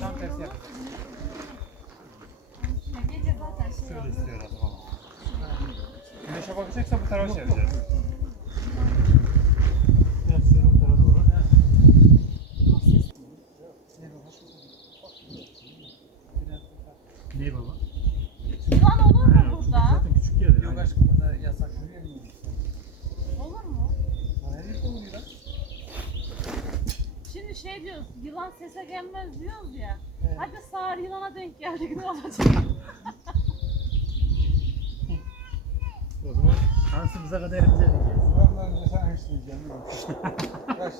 Tam tersi yapacağız. Gece zaten şey Şöyle oluyor. istiyor adam ama. Güneşe bakacaksa bu tarafa çevireceğiz. Evet, şöyle bu tarafa doğru. Ne baba? Yılan olur Ha, mu burada? Zaten küçük geldi. Yok aşkım burada yasak görüyor musun? Olur mu? Her yerde oluyor lan. Şimdi şey diyoruz, yılan sese gelmez diyoruz ya. Evet. Hadi sağır yılana denk geldik ne olacak? O zaman şansımıza kaderimize diyeceğiz. Ondan önce sen hırslayacağım. Kaç.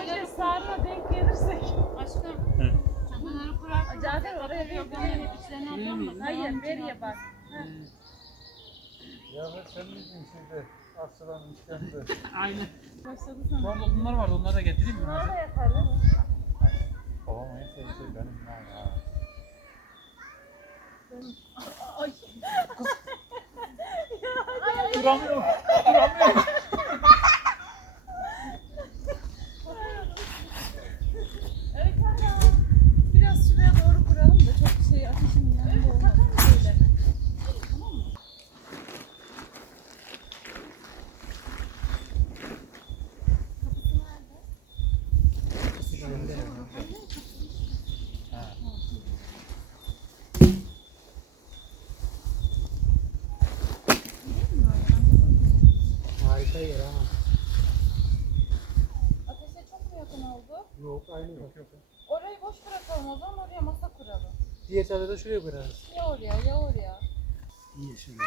Önce sağırına denk gelirsek. Aşkım. He. Çadırları kurar. Zaten oraya bir Gömleğin içlerine atalım mı? Hayır, veriye bak. Ya ben sen miydin şeyde? Aslanın işkembe. Aynen. Başladı sana. bunlar vardı onları da getireyim mi? Bunları da yaparız. Babam en sevdiği benim lan ya. Ay. Duramıyorum. Duramıyorum. Evet hala. Biraz şuraya doğru kuralım da çok şey ateşin yanında olmasın. Böyle. Tamam mı? Kapısı nerede? Şöyle yani. Ha. Harika yer ha. Ateşe çok mu yakın oldu? Yok aynı yok. yok. Orayı boş bırakalım o zaman oraya masa kuralım. Diğer tarafa da şuraya koyarız. Ya oraya ya oraya. İyi şimdi.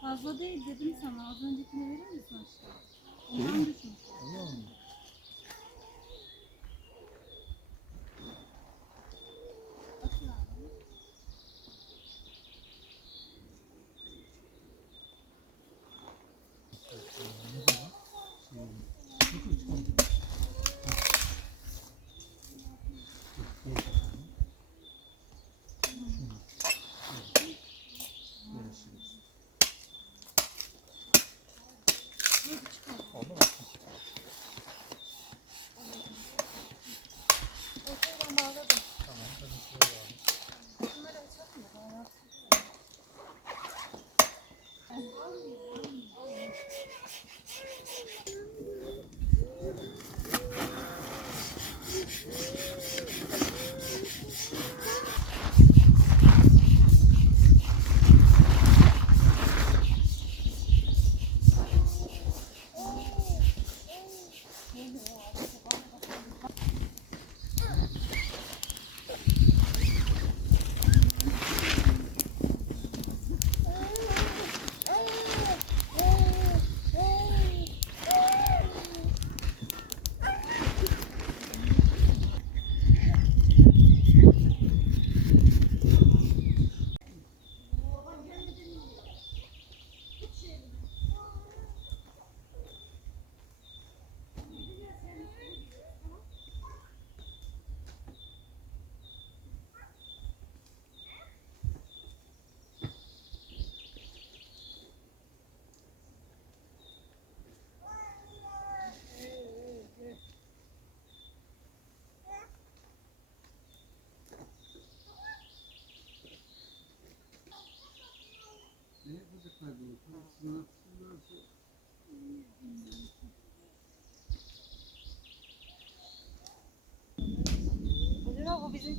Fazla değil dedim sana. Az öncekini verir misin aşkım? Ondan düşmüş.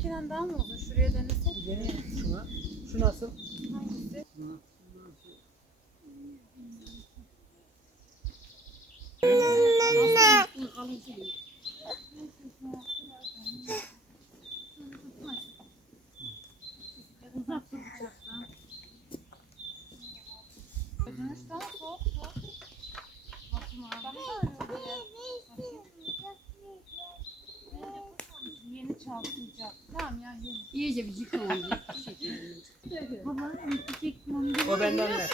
Bizimkinden daha mı uzun? Şuraya denesek mi? Yeni şuna. Şu nasıl? Hangisi? Uzak dur bıçaktan. Dönüş daha soğuktu. Bakayım abi. Daha da öyle ya. Yeni çalkayacak. Tamam ya yeni. İyice bir yıkandı. Şekerini. Baba bitecek mi? O benden de.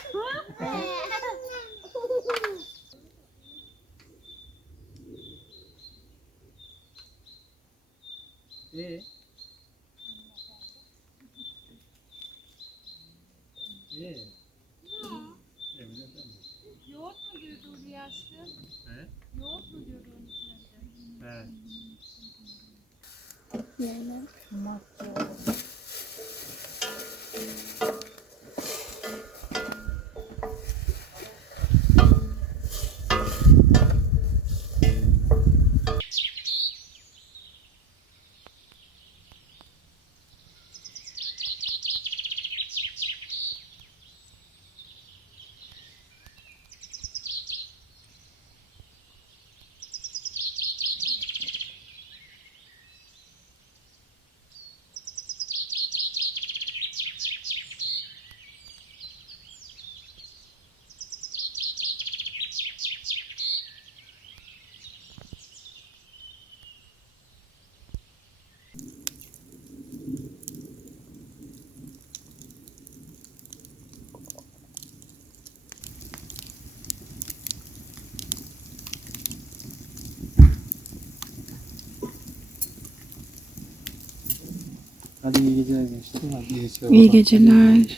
Hadi iyi geceler gençler. İyi geceler.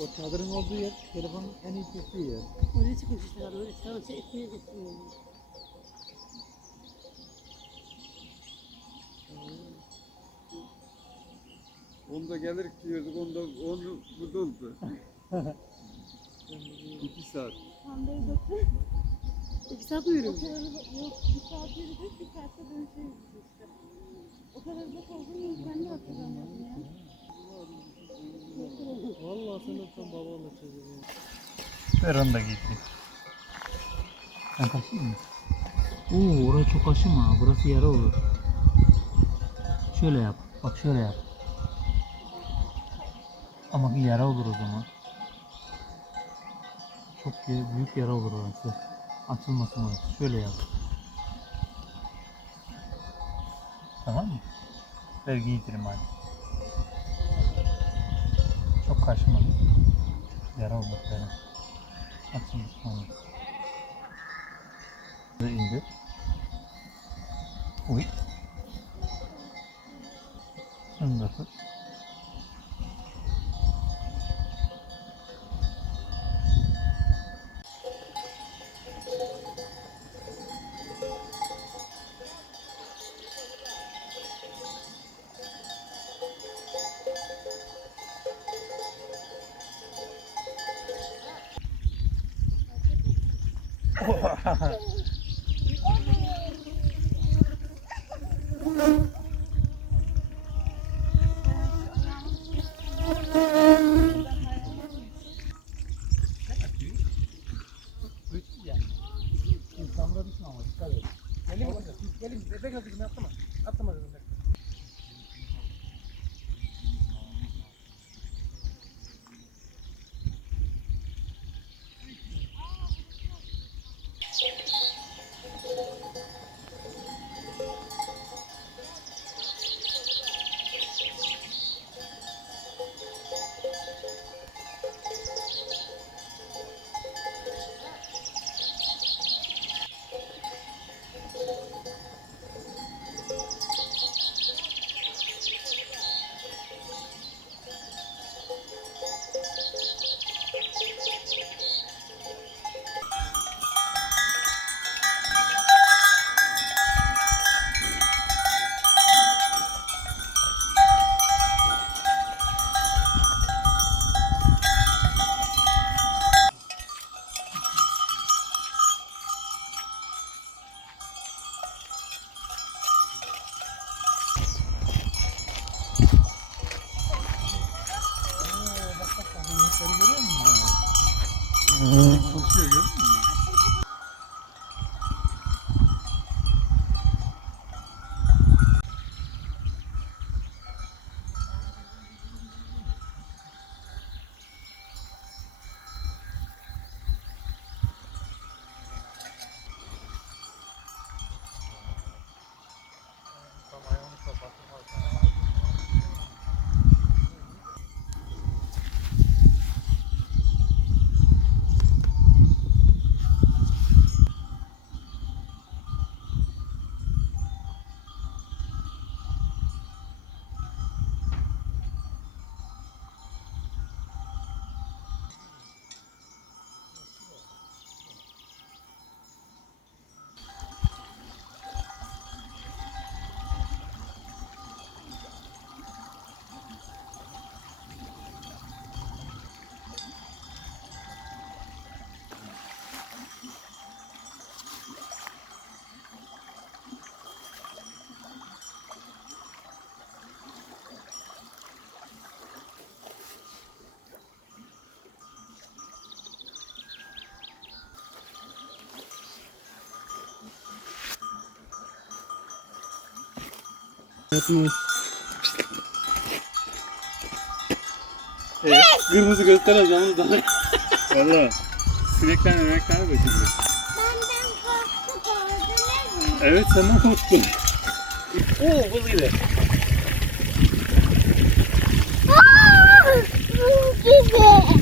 O çadırın olduğu yer telefonun en iyi çektiği yer. Oraya çıkmış işte adam. Oraya çıkan şey etmeye getiriyor. Onda gelir diyorduk, onda, onu burada oldu. İki saat. İki saat uyurum. O kadar yok bir saat yürüdük bir saatte dönüşe işte. O kadar uzak olduğunu ben de hatırlamıyorum ya. Vallahi sen olsan babanla çözülüyor. Ver onu da gitti. Ben taşıyayım mı? Oo orayı çok aşıma. Burası yara olur. Şöyle yap. Bak şöyle yap. Ama bir yara olur o zaman. Çok büyük yara olur orası. Açılmasın orası. Şöyle yap. Tamam mı? Ver giydirim hadi. Çok kaşıma. Yara böyle. Açılmasın olur. Böyle indir. Uy. Şunu da tut. Kırmızı göstereceğim daha. Valla. Sinekten emekten de şimdi. Benden korktu gördünüz mü? Evet senden korktum. Oo buz gibi. Gibi.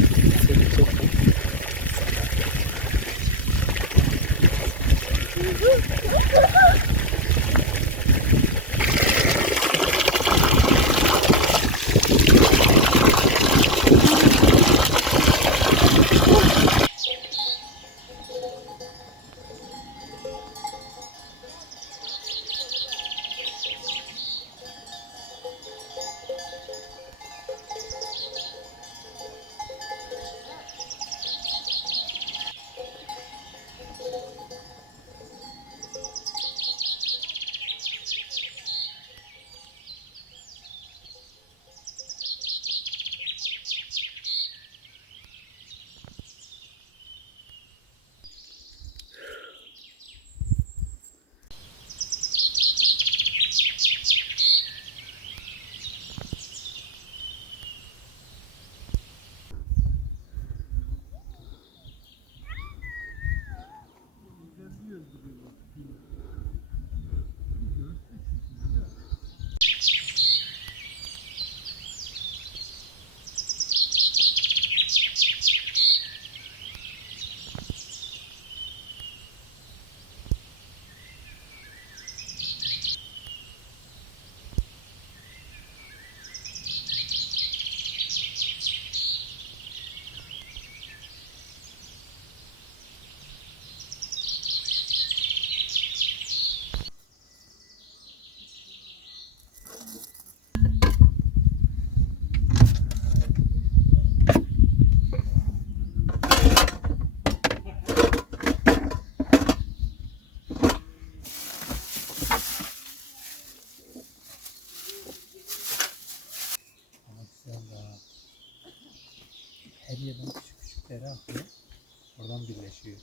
いう。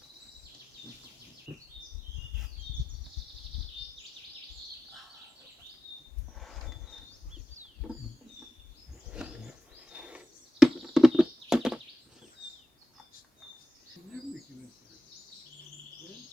全部決めて。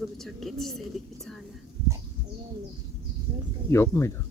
Bıçaklı bıçak getirseydik bir tane. Yok muydu?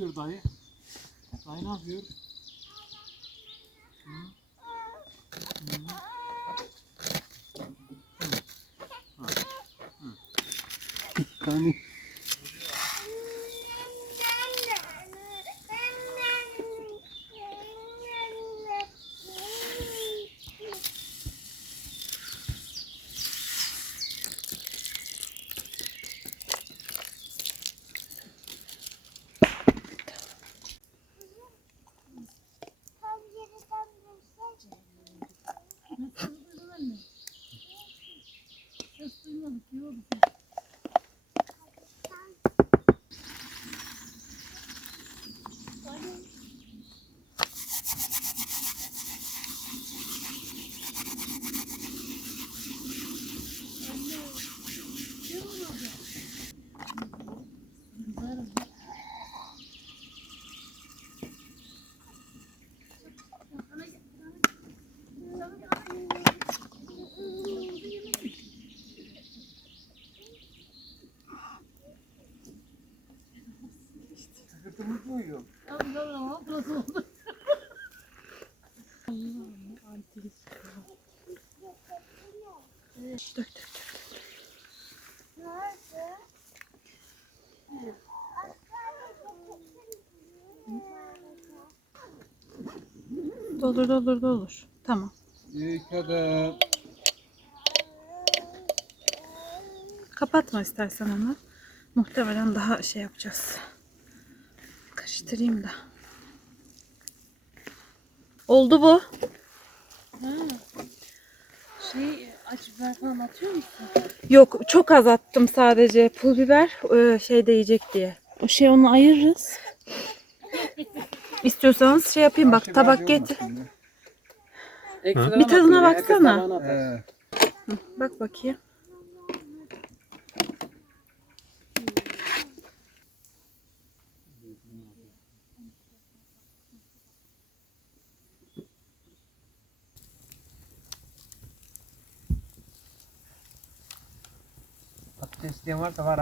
Yapıyor dayı? Dayı ne yapıyor? Hı? Hı? Tane. Sırtımı duyuyor. Doldur doldur doldur. Tamam. Yıkadım. Kapatma istersen onu. Muhtemelen daha şey yapacağız. Karıştırayım da. Oldu bu. Şey acı biber falan atıyor musun? Yok çok az attım sadece pul biber e, şey değecek diye. O şey onu ayırırız. İstiyorsanız şey yapayım bak tabak getir. Bir tadına baksana. Ee, Bak bakayım. Test test ಏನು ಮಾಡ್ತವಾರ